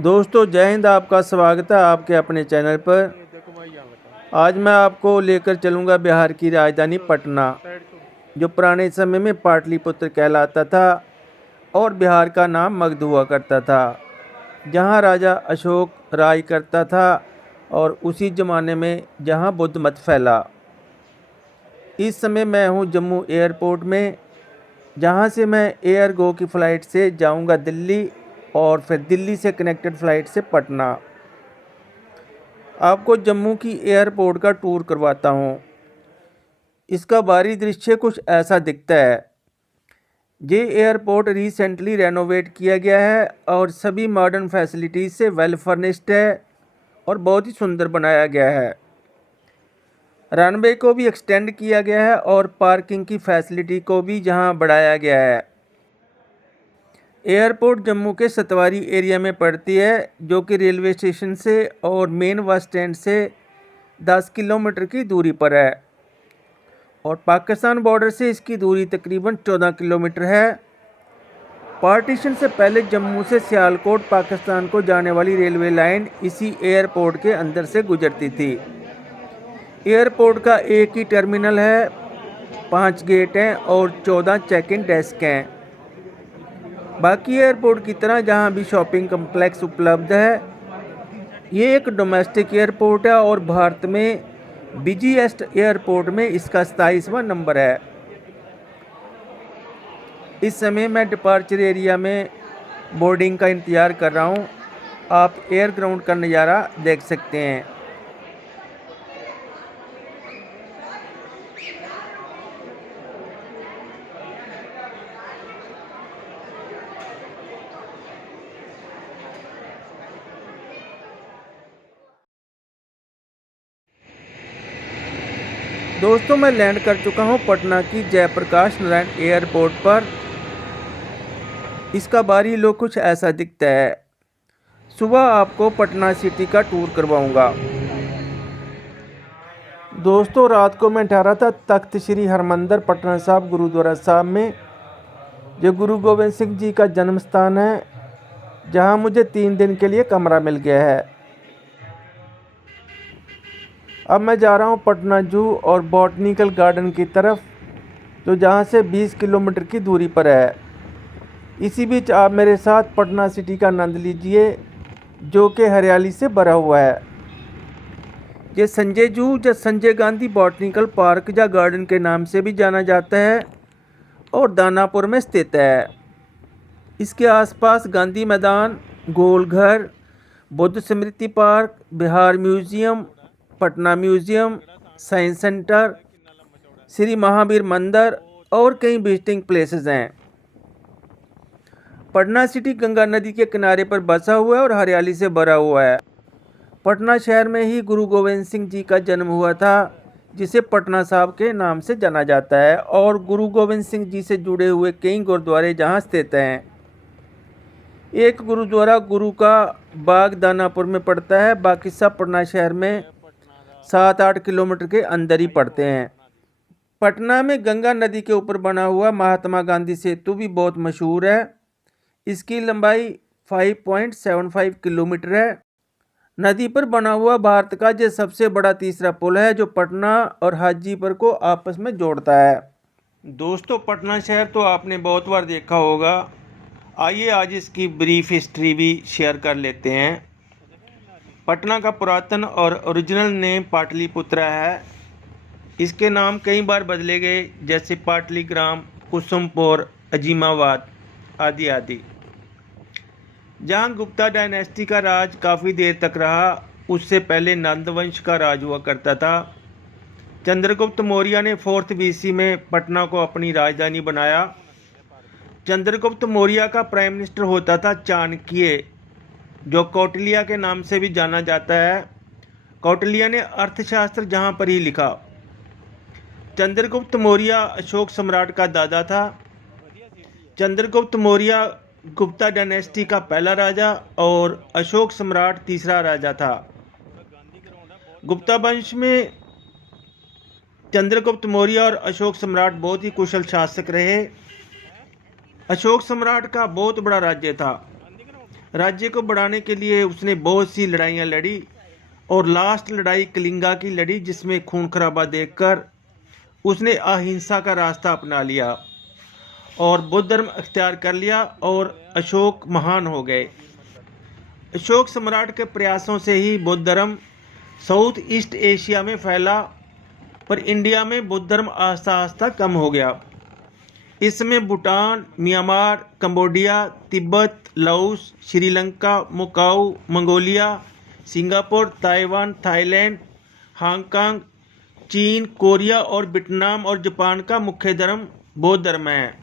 दोस्तों जय हिंद। आपका स्वागत है आपके अपने चैनल पर। आज मैं आपको लेकर चलूँगा बिहार की राजधानी पटना, जो पुराने समय में पाटलिपुत्र कहलाता था और बिहार का नाम मगध हुआ करता था, जहाँ राजा अशोक राज करता था और उसी ज़माने में जहाँ बुद्ध मत फैला। इस समय मैं हूँ जम्मू एयरपोर्ट में, जहाँ से मैं एयर गो की फ़्लाइट से जाऊँगा दिल्ली और फिर दिल्ली से कनेक्टेड फ़्लाइट से पटना। आपको जम्मू की एयरपोर्ट का टूर करवाता हूँ। इसका बाहरी दृश्य कुछ ऐसा दिखता है। ये एयरपोर्ट रिसेंटली रेनोवेट किया गया है और सभी मॉडर्न फैसिलिटीज़ से वेल फर्निश्ड है और बहुत ही सुंदर बनाया गया है। रनवे को भी एक्सटेंड किया गया है और पार्किंग की फैसिलिटी को भी जहां बढ़ाया गया है। एयरपोर्ट जम्मू के सतवारी एरिया में पड़ती है, जो कि रेलवे स्टेशन से और मेन बस स्टैंड से 10 किलोमीटर की दूरी पर है और पाकिस्तान बॉर्डर से इसकी दूरी तकरीबन 14 किलोमीटर है। पार्टीशन से पहले जम्मू से सियालकोट पाकिस्तान को जाने वाली रेलवे लाइन इसी एयरपोर्ट के अंदर से गुजरती थी। एयरपोर्ट का एक ही टर्मिनल है, 5 गेट हैं और 14 चेक इन डेस्क हैं। बाकी एयरपोर्ट की तरह जहां भी शॉपिंग कम्प्लेक्स उपलब्ध है। ये एक डोमेस्टिक एयरपोर्ट है और भारत में बिजीएस्ट एयरपोर्ट में इसका 27वां नंबर है। इस समय मैं डिपार्चर एरिया में बोर्डिंग का इंतज़ार कर रहा हूं। आप एयर ग्राउंड का नज़ारा देख सकते हैं। दोस्तों मैं लैंड कर चुका हूं पटना की जयप्रकाश नारायण एयरपोर्ट पर। इसका बाहरी लुक कुछ ऐसा दिखता है। सुबह आपको पटना सिटी का टूर करवाऊंगा। दोस्तों रात को मैं ठहरा था तख्त श्री हरमंदिर पटना साहिब गुरुद्वारा साहब में, जो गुरु गोविंद सिंह जी का जन्म स्थान है, जहां मुझे 3 दिन के लिए कमरा मिल गया है। अब मैं जा रहा हूं पटना जू और बॉटनिकल गार्डन की तरफ, जो जहां से 20 किलोमीटर की दूरी पर है। इसी बीच आप मेरे साथ पटना सिटी का आनंद लीजिए, जो कि हरियाली से भरा हुआ है। ये संजय जू या संजय गांधी बॉटनिकल पार्क या गार्डन के नाम से भी जाना जाता है और दानापुर में स्थित है। इसके आसपास Gandhi Maidan, Golghar, Buddha Smriti park, Bihar museum, Patna museum, science centre, Shri Mahavir Mandir और कई विजिटिंग प्लेसेस हैं। पटना सिटी गंगा नदी के किनारे पर बसा हुआ है और हरियाली से भरा हुआ है। पटना शहर में ही गुरु गोविंद सिंह जी का जन्म हुआ था, जिसे पटना साहिब के नाम से जाना जाता है, और गुरु गोविंद सिंह जी से जुड़े हुए कई गुरुद्वारे जहां स्थित हैं। एक गुरुद्वारा गुरु का बाग दानापुर में पड़ता है, बाकी सब पटना शहर में 7-8 किलोमीटर के अंदर ही पड़ते हैं। पटना में गंगा नदी के ऊपर बना हुआ महात्मा गांधी सेतु भी बहुत मशहूर है। इसकी लंबाई 5.75 किलोमीटर है। नदी पर बना हुआ भारत का यह सबसे बड़ा तीसरा पुल है, जो पटना और हाजीपुर को आपस में जोड़ता है। दोस्तों पटना शहर तो आपने बहुत बार देखा होगा। आइए आज इसकी ब्रीफ हिस्ट्री भी शेयर कर लेते हैं। पटना का पुरातन और ओरिजिनल नेम पाटलिपुत्रा है। इसके नाम कई बार बदले गए, जैसे पाटलीग्राम, कुसुमपुर, अजीमाबाद आदि आदि। जहां गुप्ता डायनेस्टी का राज काफ़ी देर तक रहा, उससे पहले नंद वंश का राज हुआ करता था। चंद्रगुप्त मौर्य ने 4th BC में पटना को अपनी राजधानी बनाया। चंद्रगुप्त मौर्य का प्राइम मिनिस्टर होता था चाणक्य, जो कौटिल्य के नाम से भी जाना जाता है। कौटिल्य ने अर्थशास्त्र जहां पर ही लिखा। चंद्रगुप्त मौर्य अशोक सम्राट का दादा था। चंद्रगुप्त मौर्य गुप्ता डायनेस्टी का पहला राजा और अशोक सम्राट तीसरा राजा था। गुप्ता वंश में चंद्रगुप्त मौर्य और अशोक सम्राट बहुत ही कुशल शासक रहे। अशोक सम्राट का बहुत बड़ा राज्य था। राज्य को बढ़ाने के लिए उसने बहुत सी लड़ाइयाँ लड़ी और लास्ट लड़ाई कलिंगा की लड़ी, जिसमें खून खराबा देखकर उसने अहिंसा का रास्ता अपना लिया और बौद्ध धर्म अख्तियार कर लिया और अशोक महान हो गए। अशोक सम्राट के प्रयासों से ही बौद्ध धर्म साउथ ईस्ट एशिया में फैला, पर इंडिया में बौद्ध धर्म आस्ता आस्ता कम हो गया। इसमें Bhutan, Myanmar, Cambodia, Tibet, Laos, Sri Lanka, Macau, Mongolia, Singapore, Taiwan, Thailand, Hong Kong, चीन, कोरिया और वियतनाम और जापान का मुख्य धर्म बौद्ध धर्म है।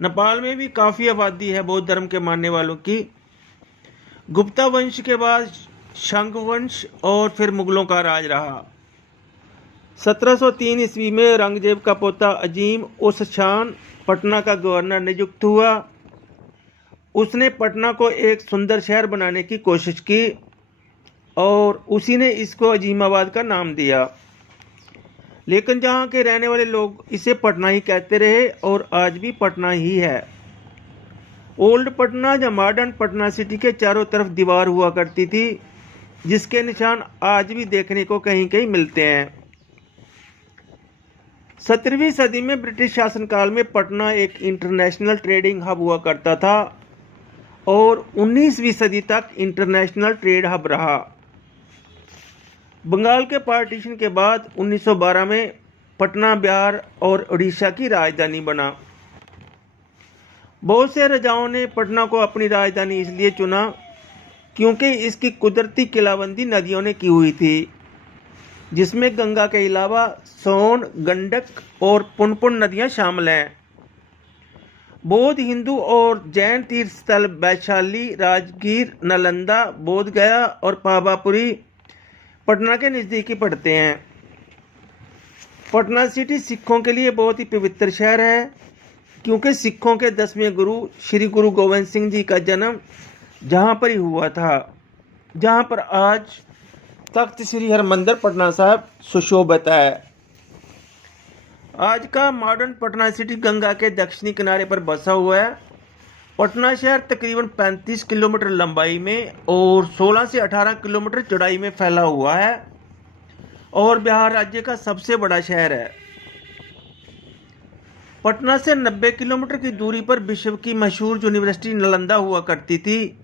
नेपाल में भी काफ़ी आबादी है बौद्ध धर्म के मानने वालों की। गुप्ता वंश के बाद शंग वंश और फिर मुगलों का राज रहा। 1703 ईस्वी में औरंगजेब का पोता अजीम उस शान पटना का गवर्नर नियुक्त हुआ। उसने पटना को एक सुंदर शहर बनाने की कोशिश की और उसी ने इसको अजीमाबाद का नाम दिया, लेकिन जहाँ के रहने वाले लोग इसे पटना ही कहते रहे और आज भी पटना ही है। ओल्ड पटना या मॉडर्न पटना सिटी के चारों तरफ दीवार हुआ करती थी, जिसके निशान आज भी देखने को कहीं कहीं मिलते हैं। 17वीं सदी में ब्रिटिश शासनकाल में पटना एक इंटरनेशनल ट्रेडिंग हब हुआ करता था और 19वीं सदी तक इंटरनेशनल ट्रेड हब रहा। बंगाल के पार्टीशन के बाद 1912 में पटना बिहार और उड़ीसा की राजधानी बना। बहुत से राजाओं ने पटना को अपनी राजधानी इसलिए चुना क्योंकि इसकी कुदरती किलाबंदी नदियों ने की हुई थी, जिसमें गंगा के अलावा सोन, गंडक और पुनपुन नदियां शामिल हैं। बौद्ध, हिंदू और जैन तीर्थ स्थल वैशाली, राजगीर, नालंदा, बोध गया और पावापुरी पटना के नज़दीक ही पड़ते हैं। पटना सिटी सिखों के लिए बहुत ही पवित्र शहर है, क्योंकि सिखों के 10वें गुरु श्री गुरु गोविंद सिंह जी का जन्म जहाँ पर ही हुआ था, जहाँ पर आज तख्त श्री हरमंदिर पटना साहिब सुशोभित है। आज का मॉडर्न पटना सिटी गंगा के दक्षिणी किनारे पर बसा हुआ है। पटना शहर तकरीबन 35 किलोमीटर लंबाई में और 16 से 18 किलोमीटर चौड़ाई में फैला हुआ है और बिहार राज्य का सबसे बड़ा शहर है। पटना से 90 किलोमीटर की दूरी पर विश्व की मशहूर यूनिवर्सिटी नालंदा हुआ करती थी,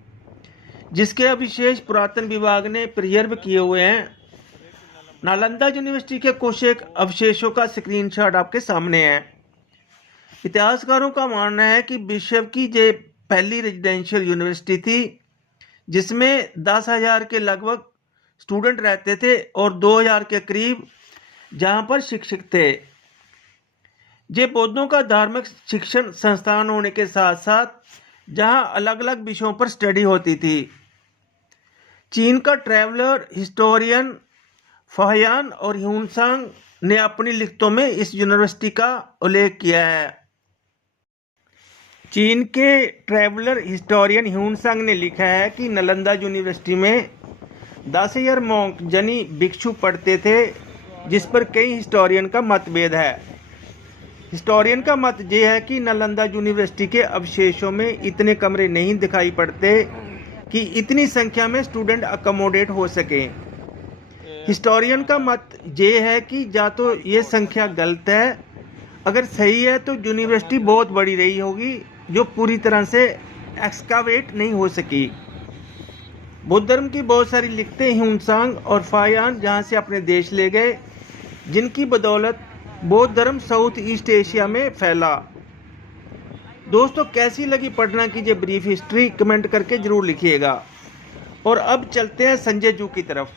जिसके अवशेष पुरातन विभाग ने प्रिजर्व किए हुए हैं। नालंदा यूनिवर्सिटी के कुछ एक अवशेषों का स्क्रीनशॉट आपके सामने है। इतिहासकारों का मानना है कि विश्व की ये पहली रेजिडेंशियल यूनिवर्सिटी थी, जिसमें 10,000 के लगभग स्टूडेंट रहते थे और 2,000 के करीब जहां पर शिक्षक थे। ये बौद्धों का धार्मिक शिक्षण संस्थान होने के साथ साथ जहां अलग अलग विषयों पर स्टडी होती थी। चीन का ट्रैवलर हिस्टोरियन फाहियान और ह्यूनसांग ने अपनी लिखतों में इस यूनिवर्सिटी का उल्लेख किया है। चीन के ट्रैवलर हिस्टोरियन ह्यूनसांग ने लिखा है कि नालंदा यूनिवर्सिटी में 10,000 मॉन्क यानी भिक्षु पढ़ते थे, जिस पर कई हिस्टोरियन का मतभेद है। हिस्टोरियन का मत ये है कि नालंदा यूनिवर्सिटी के अवशेषों में इतने कमरे नहीं दिखाई पड़ते कि इतनी संख्या में स्टूडेंट अकोमोडेट हो सके। हिस्टोरियन का मत ये है कि या तो ये संख्या गलत है, अगर सही है तो यूनिवर्सिटी बहुत बड़ी रही होगी जो पूरी तरह से एक्सकावेट नहीं हो सकी। बौद्ध धर्म की बहुत सारी लिखतें ह्यूनसांग और फाहियान जहाँ से अपने देश ले गए, जिनकी बदौलत बौद्ध धर्म साउथ ईस्ट एशिया में फैला। दोस्तों, कैसी लगी पटना की ये ब्रीफ हिस्ट्री कमेंट करके ज़रूर लिखिएगा। और अब चलते हैं संजय जू की तरफ।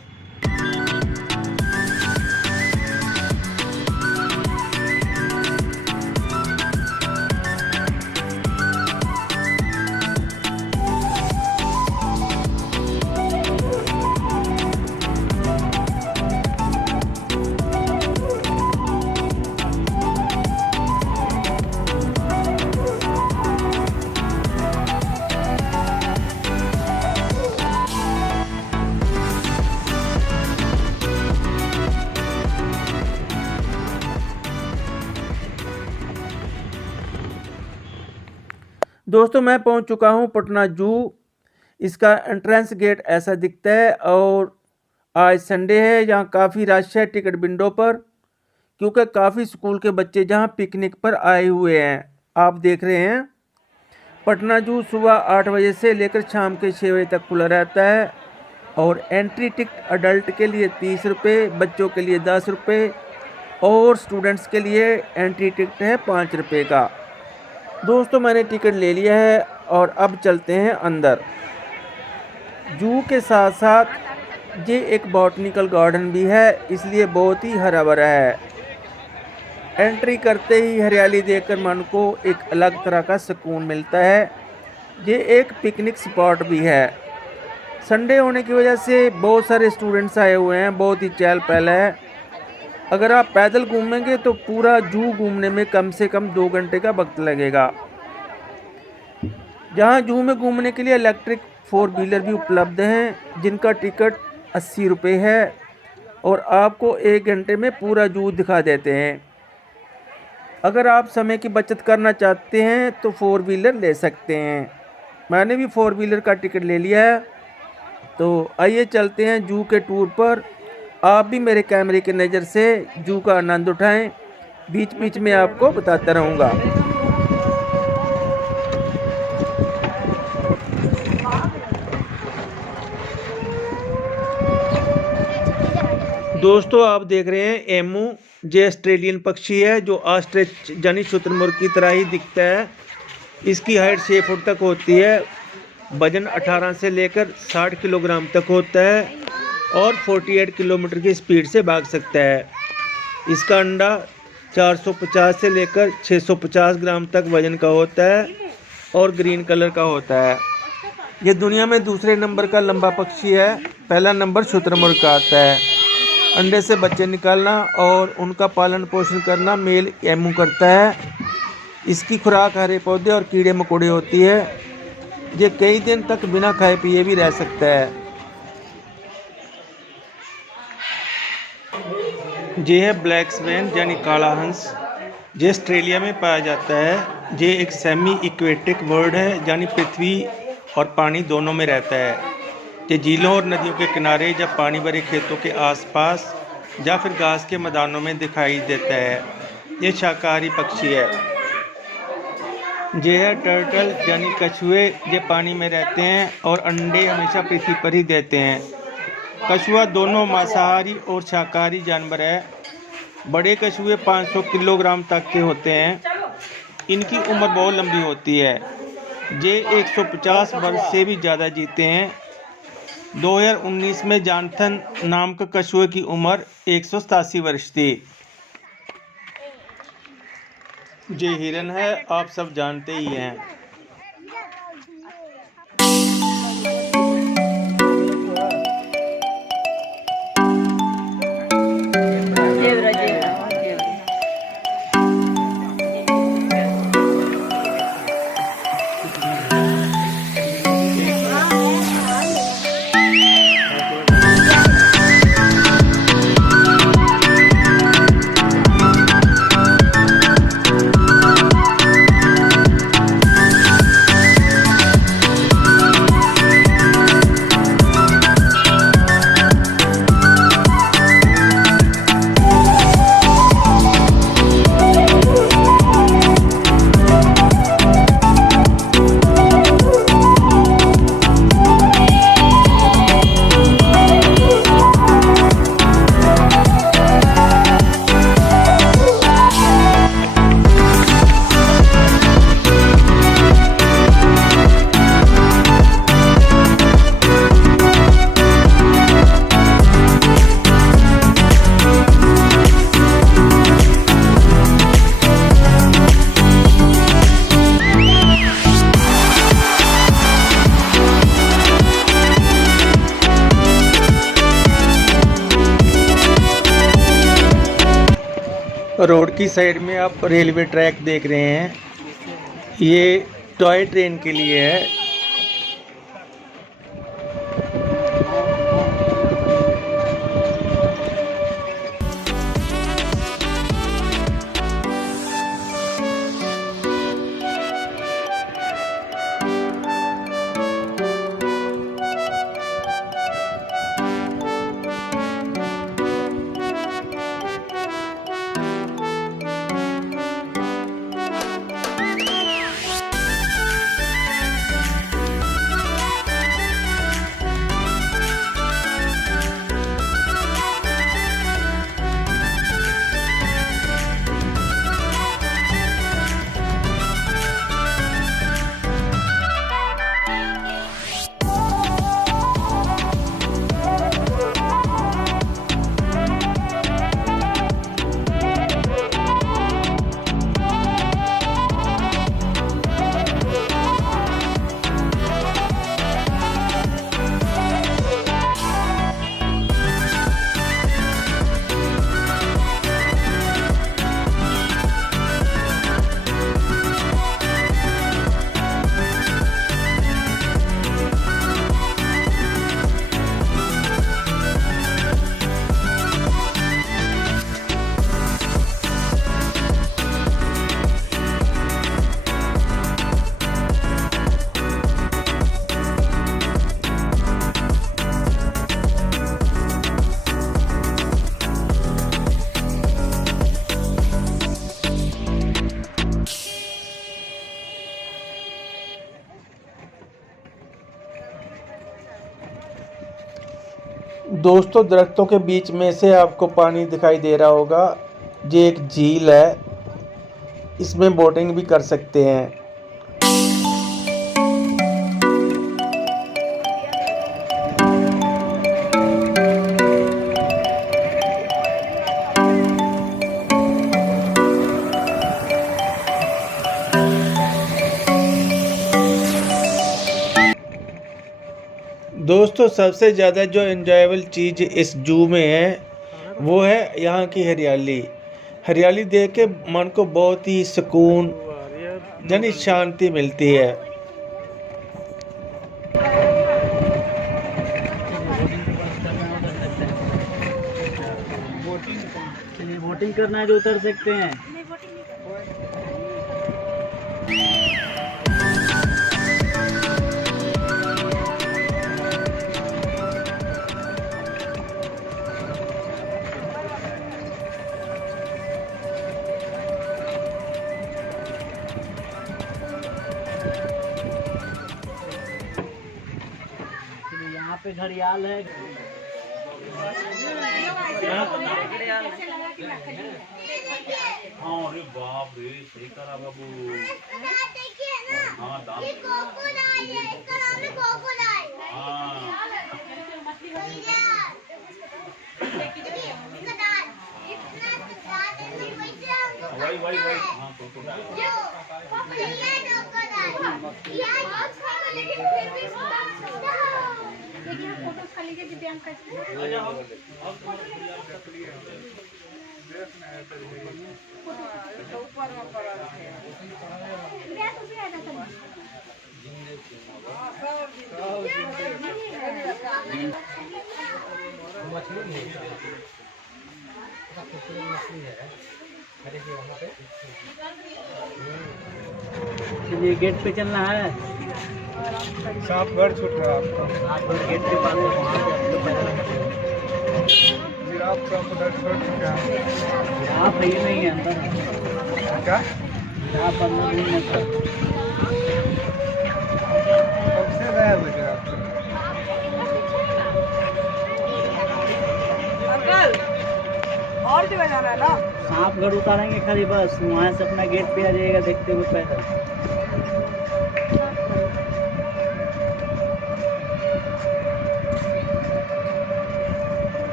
दोस्तों, मैं पहुंच चुका हूं पटना जू इसका एंट्रेंस गेट ऐसा दिखता है और आज संडे है, यहाँ काफ़ी रश है टिकट विंडो पर, क्योंकि काफ़ी स्कूल के बच्चे जहाँ पिकनिक पर आए हुए हैं। आप देख रहे हैं पटना जू सुबह 8 बजे से लेकर शाम के 6 बजे तक खुला रहता है और एंट्री टिकट अडल्ट के लिए 30 रुपये, बच्चों के लिए 10 रुपये और स्टूडेंट्स के लिए एंट्री टिकट है 5 रुपये का। दोस्तों मैंने टिकट ले लिया है और अब चलते हैं अंदर। जू के साथ साथ ये एक बॉटनिकल गार्डन भी है, इसलिए बहुत ही हरा भरा है। एंट्री करते ही हरियाली देखकर मन को एक अलग तरह का सुकून मिलता है। ये एक पिकनिक स्पॉट भी है। संडे होने की वजह से बहुत सारे स्टूडेंट्स आए हुए हैं, बहुत ही चहल पहल है। अगर आप पैदल घूमेंगे तो पूरा जू घूमने में कम से कम 2 घंटे का वक्त लगेगा। जहाँ जू में घूमने के लिए इलेक्ट्रिक 4 व्हीलर भी उपलब्ध हैं, जिनका टिकट 80 रुपये है और आपको 1 घंटे में पूरा जू दिखा देते हैं। अगर आप समय की बचत करना चाहते हैं तो 4 व्हीलर ले सकते हैं। मैंने भी 4 व्हीलर का टिकट ले लिया है। तो आइए चलते हैं जू के टूर पर। आप भी मेरे कैमरे की नज़र से जू का आनंद उठाएं। बीच बीच में आपको बताता रहूँगा। दोस्तों आप देख रहे हैं एमू, ये ऑस्ट्रेलियन पक्षी है जो ऑस्ट्रिच यानी शुतुरमुर्ग की तरह ही दिखता है। इसकी हाइट 6 फुट तक होती है, वजन 18 से लेकर 60 किलोग्राम तक होता है और 48 किलोमीटर की स्पीड से भाग सकता है। इसका अंडा 450 से लेकर 650 ग्राम तक वजन का होता है और ग्रीन कलर का होता है। ये दुनिया में दूसरे नंबर का लंबा पक्षी है। पहला नंबर शुतुरमुर्ग का आता है। अंडे से बच्चे निकालना और उनका पालन पोषण करना मेल एमू करता है। इसकी खुराक हरे पौधे और कीड़े मकोड़े होती है। ये कई दिन तक बिना खाए पिए भी रह सकता है। ये है ब्लैक स्वेन यानी काला हंस। ये ऑस्ट्रेलिया में पाया जाता है। ये एक सेमी इक्वेटिक बर्ड है, यानी पृथ्वी और पानी दोनों में रहता है। ये झीलों और नदियों के किनारे या पानी भरे खेतों के आसपास या फिर घास के मैदानों में दिखाई देता है। ये शाकाहारी पक्षी है। ये है टर्टल यानी कछुए। ये पानी में रहते हैं और अंडे हमेशा पृथ्वी पर ही देते हैं। कछुआ दोनों मांसाहारी और शाकाहारी जानवर है। बड़े कछुए 500 किलोग्राम तक के होते हैं। इनकी उम्र बहुत लंबी होती है। ये 150 वर्ष से भी ज़्यादा जीते हैं। 2019 में जानथन नाम का कछुए की उम्र 187 वर्ष थी। ये हिरन है, आप सब जानते ही हैं। रोड की साइड में आप रेलवे ट्रैक देख रहे हैं। ये टॉय ट्रेन के लिए है। दोस्तों दरख्तों के बीच में से आपको पानी दिखाई दे रहा होगा। ये एक झील है, इसमें बोटिंग भी कर सकते हैं। दोस्तों सबसे ज़्यादा जो एंजॉयबल चीज़ इस जू में है वो है यहाँ की हरियाली। हरियाली देख के मन को बहुत ही सुकून यानी शांति मिलती है। बोटिंग करना है जो उतर सकते हैं। यहाँ पे घड़ियाल है। हाँ अरे बाप रे सही करा बाबू। हाँ दाल वही वही वही हाँ चलिए गेट पे चलना है। सांपगढ़ छूट रहा आपका। सांपगढ़ गेट के पास वहाँ से जिराफ का उधर छोड़ चुका है। आप है ही नहीं है अंदर। क्या आप अंदर नहीं है सर। कब से गया वो जिराफ? और जगह जाना है ना। सांपगढ़ उतारेंगे खाली बस, वहाँ से अपना गेट पे आ जाइएगा देखते हुए पैदल।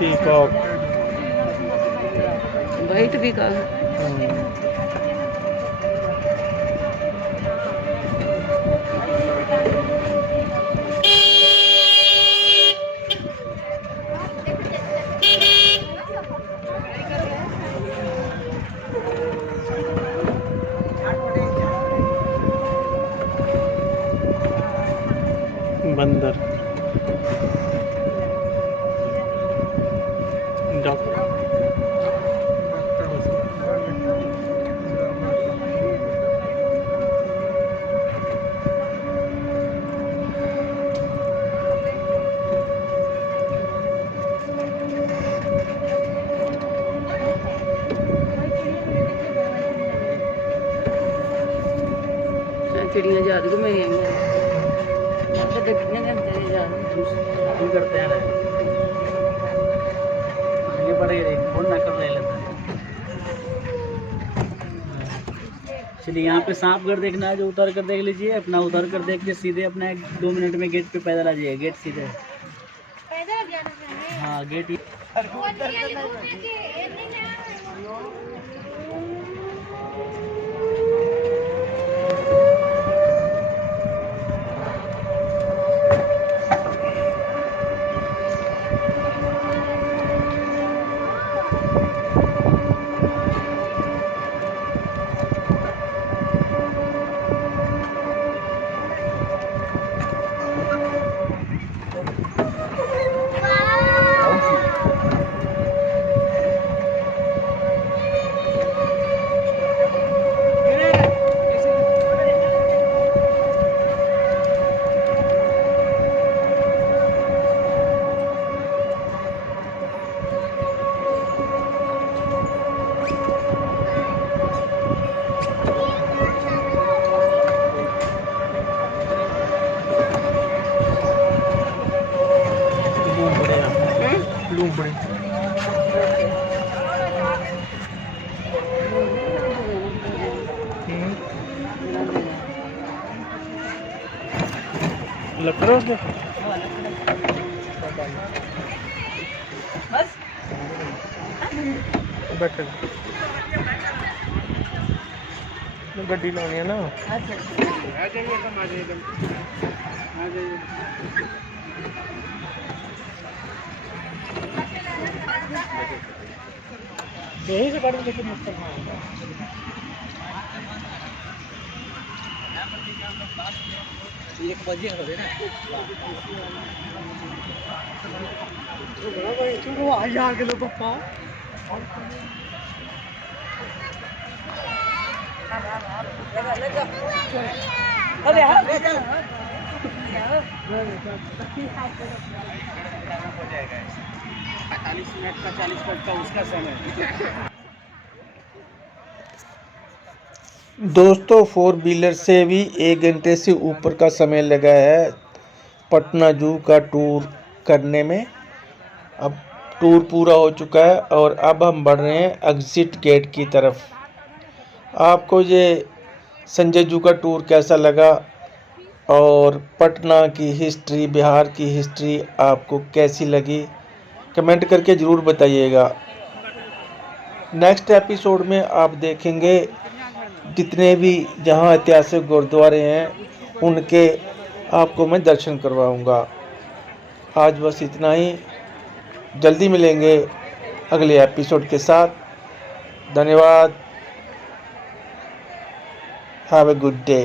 पीकॉक वाइट भी का बंदर डॉक्टर चिड़िया जादू में करते हैं आगे बढ़ गए फोन ना कर लेता है। चलिए यहाँ पे सांपगढ़ देखना है जो उतर कर देख लीजिए। अपना उतर कर देख के सीधे अपना 2 मिनट में गेट पे पैदल आ जाइए। गेट सीधे हाँ गेट लकड़ा उसने बस बैठ गड्डी लानी है ना। यही से गाड़ी लेके मुश्किल एक बजे हो गए ना तो आ जा के लो पापा लगा अरे हां ले जा 45 मिनट का 40 मिनट का उसका समय। दोस्तों 4 व्हीलर से भी 1 घंटे से ऊपर का समय लगा है पटना जू का टूर करने में। अब टूर पूरा हो चुका है और अब हम बढ़ रहे हैं एग्जिट गेट की तरफ। आपको ये संजय जू का टूर कैसा लगा और पटना की हिस्ट्री, बिहार की हिस्ट्री आपको कैसी लगी, कमेंट करके ज़रूर बताइएगा। नेक्स्ट एपिसोड में आप देखेंगे जितने भी जहाँ ऐतिहासिक गुरुद्वारे हैं उनके आपको मैं दर्शन करवाऊंगा। आज बस इतना ही, जल्दी मिलेंगे अगले एपिसोड के साथ। धन्यवाद। Have a good day.